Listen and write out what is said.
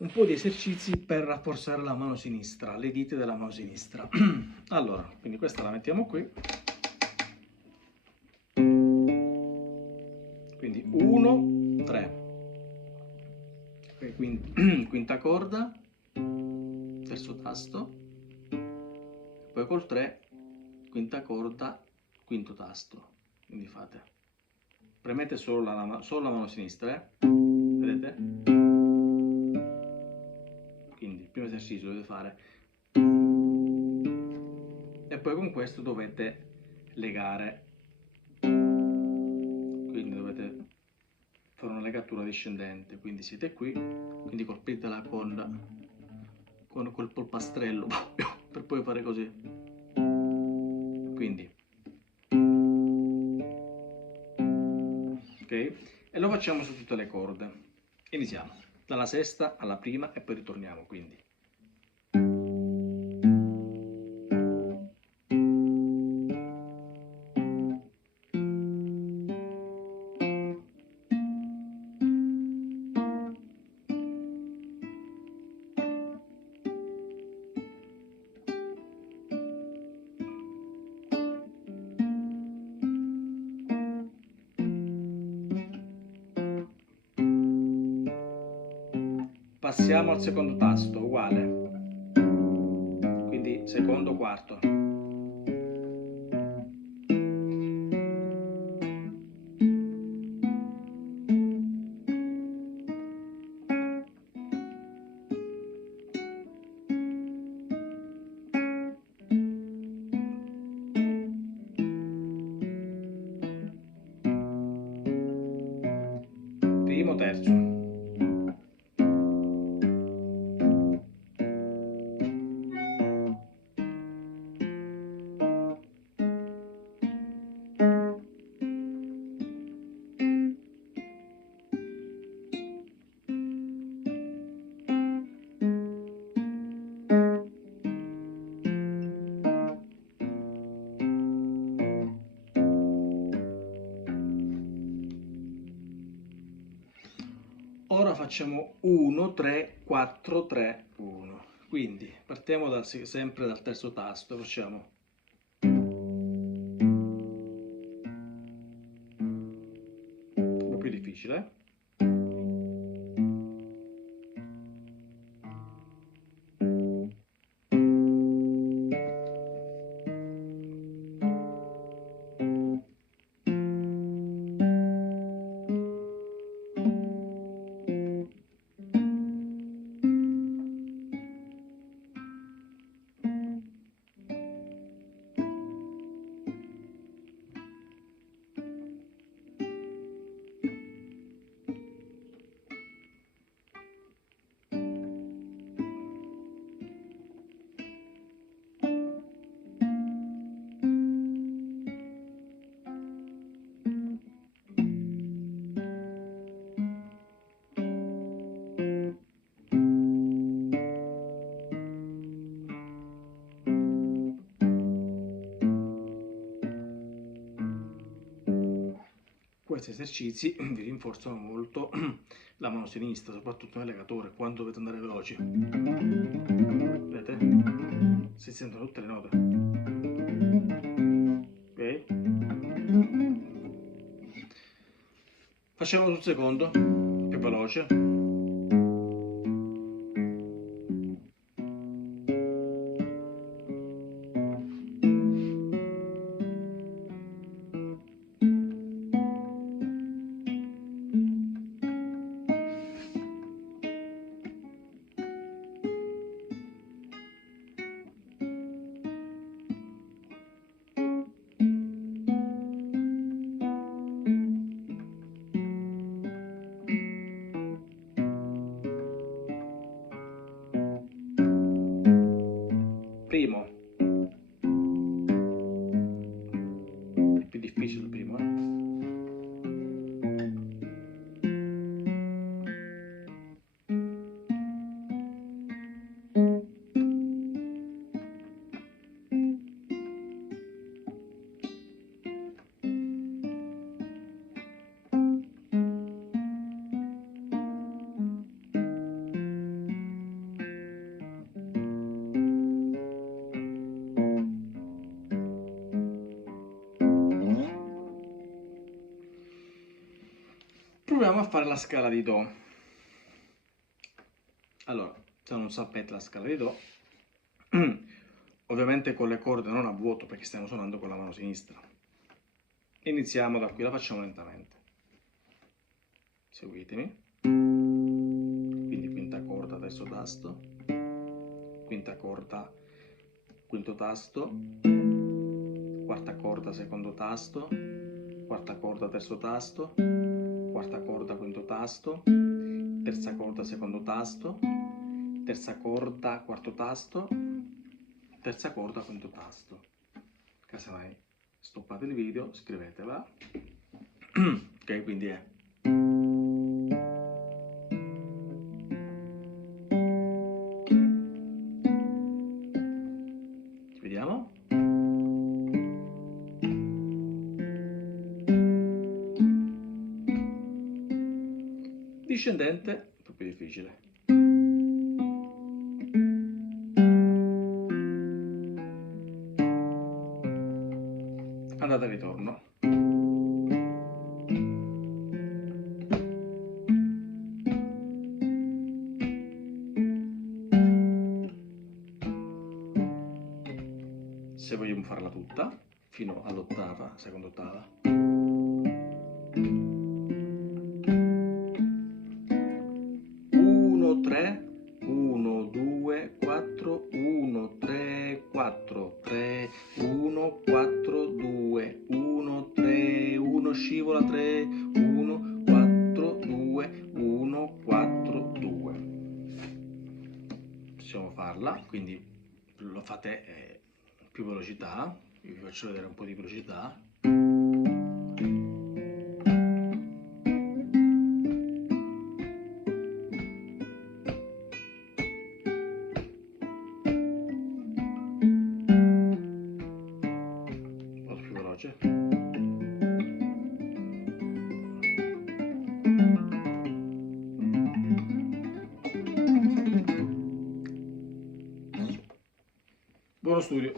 un po' di esercizi per rafforzare la mano sinistra, le dita della mano sinistra. Allora, quindi questa la mettiamo qui. Quindi 1, 3. Quinta corda, terzo tasto, poi col 3, quinta corda, quinto tasto. Quindi fate, premete solo la mano sinistra, vedete? Quindi il primo esercizio dovete fare, e poi con questo dovete legare, quindi dovete fare una legatura discendente, quindi siete qui, quindi colpitela con col polpastrello per poi fare così, quindi ok, e lo facciamo su tutte le corde. Iniziamo dalla sesta alla prima e poi ritorniamo, quindi passiamo al secondo tasto, uguale, quindi secondo, quarto, primo, terzo. Ora facciamo 1, 3, 4, 3, 1. Quindi partiamo sempre dal terzo tasto, facciamo un po' più difficile. Questi esercizi vi rinforzano molto la mano sinistra, soprattutto nel legatore, quando dovete andare veloci. Vedete? Si sentono tutte le note. Ok? Facciamo sul secondo, più veloce. Proviamo a fare la scala di Do. Allora, se non sapete la scala di Do, ovviamente con le corde non a vuoto perché stiamo suonando con la mano sinistra. Iniziamo da qui, la facciamo lentamente. Seguitemi. Quindi quinta corda, terzo tasto, quinta corda, quinto tasto, quarta corda, secondo tasto, quarta corda, terzo tasto, quarta corda, quinto tasto, terza corda, secondo tasto, terza corda, quarto tasto, terza corda, quinto tasto. Casomai stoppate il video, scrivetela. Ok, quindi è vediamo. Discendente, un po' più difficile. Andata e ritorno. Se vogliamo farla tutta, fino all'ottava, seconda ottava. 1, 3, 1, 2, 4, 1, 3, 4, 3, 1, 4, 2, 1, 3, 1, scivola 3, 1, 4, 2, 1, 4, 2. Possiamo farla, quindi lo fate più velocità, io vi faccio vedere un po' di velocità. Vado più veloce. Buono studio.